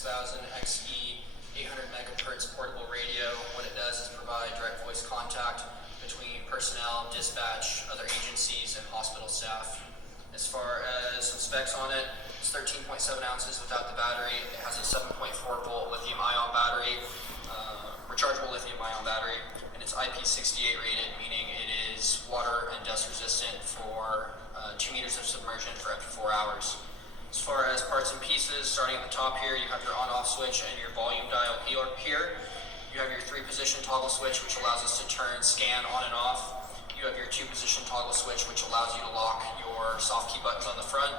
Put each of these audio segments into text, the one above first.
APX6000XE 800 megahertz portable radio. What it does is provide direct voice contact between personnel, dispatch, other agencies, and hospital staff. As far as some specs on it, it's 13.7 ounces without the battery. It has a 7.4 volt lithium-ion battery, rechargeable lithium-ion battery, and it's IP68 rated, meaning it is water and dust resistant for 2 meters of submersion for up to 4 hours. As far as parts and pieces, starting at the top here, you have your on-off switch and your volume dial here. You have your 3-position toggle switch, which allows us to turn scan on and off. You have your 2-position toggle switch, which allows you to lock your soft key buttons on the front.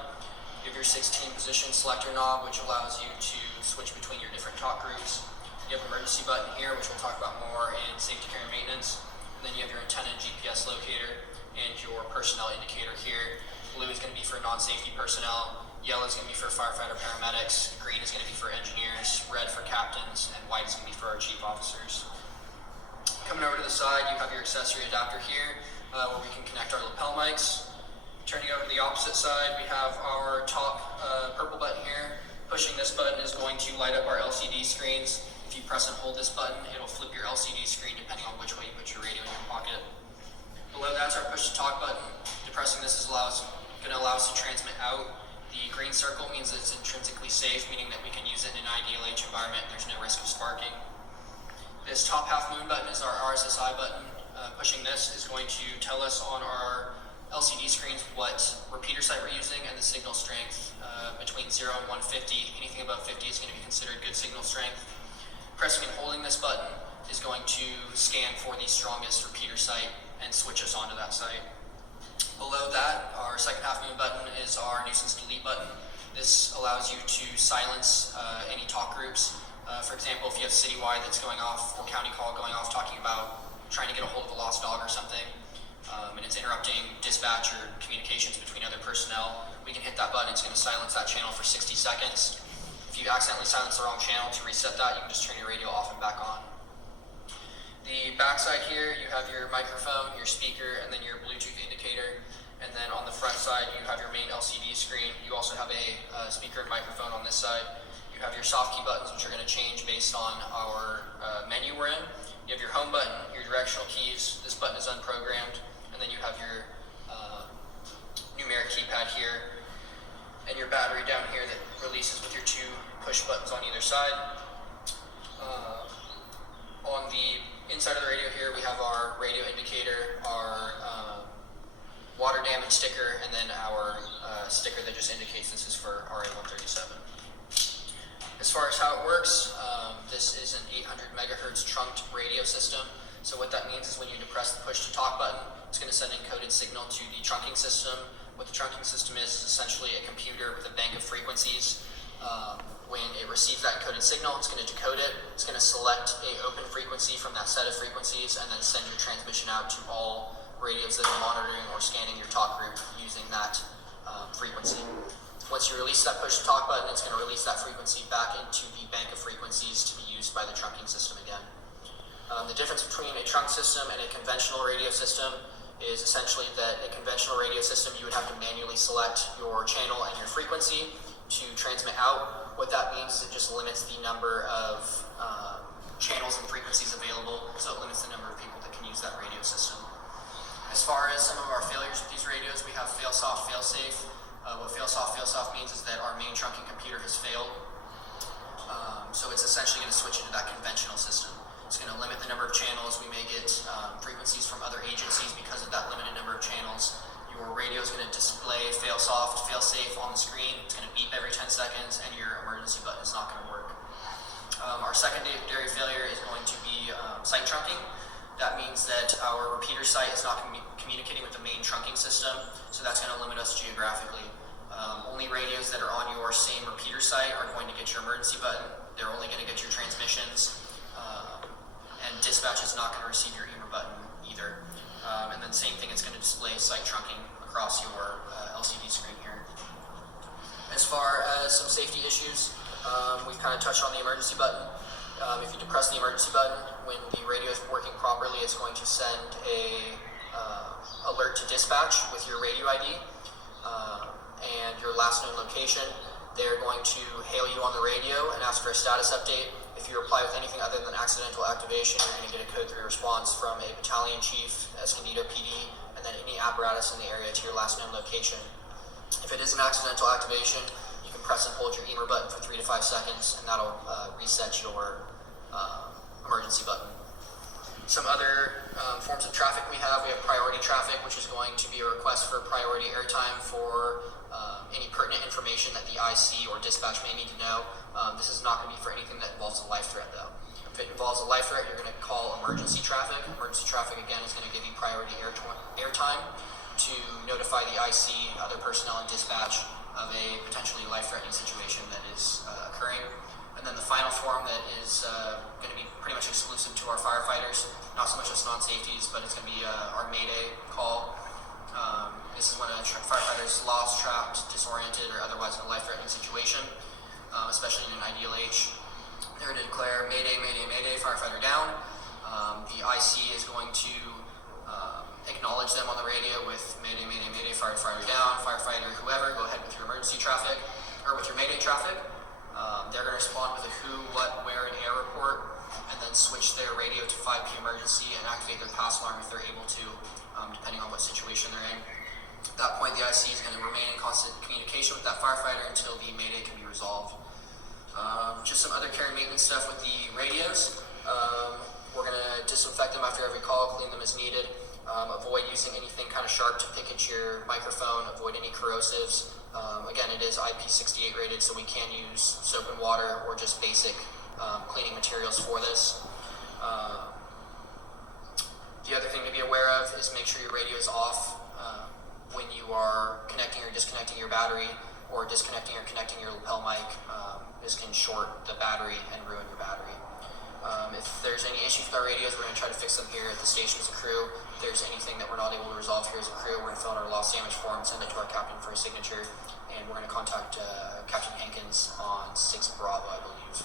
You have your 16-position selector knob, which allows you to switch between your different talk groups. You have an emergency button here, which we'll talk about more in safety care and maintenance. And then you have your antenna and GPS locator and your personnel indicator here. Blue is going to be for non-safety personnel. Yellow is going to be for firefighter paramedics. Green is going to be for engineers. Red for captains. And white is going to be for our chief officers. Coming over to the side, you have your accessory adapter here, where we can connect our lapel mics. Turning over to the opposite side, we have our top purple button here. Pushing this button is going to light up our LCD screens. If you press and hold this button, it'll flip your LCD screen depending on which way you put your radio in your pocket. Below that's our push to talk button. Depressing this is going to allow us to transmit out. The green circle means that it's intrinsically safe, meaning that we can use it in an IDLH environment and there's no risk of sparking. This top half moon button is our RSSI button. Pushing this is going to tell us on our LCD screens what repeater site we're using and the signal strength between 0 and 150. Anything above 50 is going to be considered good signal strength. Pressing and holding this button is going to scan for the strongest repeater site and switch us onto that site. Below that, our second half moon button is our nuisance delete button. This allows you to silence any talk groups. For example, if you have citywide that's going off or county call going off talking about trying to get a hold of a lost dog or something, and it's interrupting dispatch or communications between other personnel, we can hit that button. It's going to silence that channel for 60 seconds. If you accidentally silence the wrong channel, to reset that, you can just turn your radio off and back on. The backside here, you have your microphone, your speaker, and then your Bluetooth indicator. And then on the front side, you have your main LCD screen. You also have a speaker and microphone on this side. You have your soft key buttons, which are going to change based on our menu we're in. You have your home button, your directional keys. This button is unprogrammed. And then you have your numeric keypad here. And your battery down here that releases with your 2 push buttons on either side. On the inside of the radio here, we have our radio indicator, our water damage sticker, and then our sticker that just indicates this is for RA-137. As far as how it works, this is an 800 megahertz trunked radio system. So what that means is when you depress the push to talk button, it's going to send encoded signal to the trunking system. What the trunking system is essentially a computer with a bank of frequencies. When it receives that encoded signal, it's going to decode it. It's going to select an open frequency from that set of frequencies and then send your transmission out to all radios that are monitoring or scanning your talk group using that frequency. Once you release that push to talk button, it's going to release that frequency back into the bank of frequencies to be used by the trunking system again. The difference between a trunk system and a conventional radio system is essentially that a conventional radio system, you would have to manually select your channel and your frequency to transmit out. What that means is it just limits the number of channels and frequencies available, so it limits the number of people that can use that radio system. As far as some of our failures with these radios, we have fail-soft, fail-safe. What fail-soft, fail-soft means is that our main trunking computer has failed. So it's essentially going to switch into that conventional system. It's going to limit the number of channels. We may get frequencies from other agencies because of that limited number of channels. Your radio is going to display fail-soft, fail-safe on the screen. It's going to beep every 10 seconds, and your emergency button is not going to work. Our secondary failure is going to be site trunking. That means that our repeater site is not communicating with the main trunking system, so that's going to limit us geographically. Only radios that are on your same repeater site are going to get your emergency button. They're only going to get your transmissions, and dispatch is not going to receive your EMR button either. And then same thing, it's going to display site trunking across your LCD screen here. As far as some safety issues, we've kind of touched on the emergency button. If you depress the emergency button, when the radio is working properly, it's going to send a alert to dispatch with your radio ID and your last known location. They're going to hail you on the radio and ask for a status update. If you reply with anything other than accidental activation, you're going to get a code 3 response from a battalion chief, Escondido PD, and then any apparatus in the area to your last known location. If it is an accidental activation, you can press and hold your EMER button for 3 to 5 seconds, and that'll reset your emergency button. Some other forms of traffic we have priority traffic, which is going to be a request for priority airtime for any pertinent information that the IC or dispatch may need to know. This is not going to be for anything that involves a life threat, though. If it involves a life threat, you're going to call emergency traffic. Emergency traffic, again, is going to give you priority airtime to notify the IC, other personnel, and dispatch of a potentially life-threatening situation that is occurring. And then the final form that is going to be pretty much exclusive to our firefighters, not so much as non-safeties, but it's going to be our Mayday call. This is when a firefighter is lost, trapped, disoriented, or otherwise in a life-threatening situation, especially in an ideal H. They're going to declare Mayday, Mayday, Mayday, firefighter down. The IC is going to acknowledge them on the radio with Mayday, Mayday, Mayday, firefighter down, firefighter, whoever, go ahead with your emergency traffic, or with your Mayday traffic. They're going to respond with a who, what, where, and air report, and then switch their radio to 5P emergency and activate their pass alarm if they're able to, depending on what situation they're in. At that point, the IC is going to remain in constant communication with that firefighter until the Mayday can be resolved. Just some other care and maintenance stuff with the radios. We're going to disinfect them after every call, clean them as needed. Avoid using anything kind of sharp to pick at your microphone. Avoid any corrosives. Again, it is IP68 rated, so we can use soap and water or just basic cleaning materials for this. The other thing to be aware of is make sure your radio is off when you are connecting or disconnecting your battery, or disconnecting or connecting your lapel mic. This can short the battery and ruin your battery. If there's any issues with our radios, we're going to try to fix them here at the station as a crew. If there's anything that we're not able to resolve here as a crew, we're going to fill out our lost damage form, send it to our captain for a signature, and we're going to contact Captain Hankins on 6 Bravo, I believe.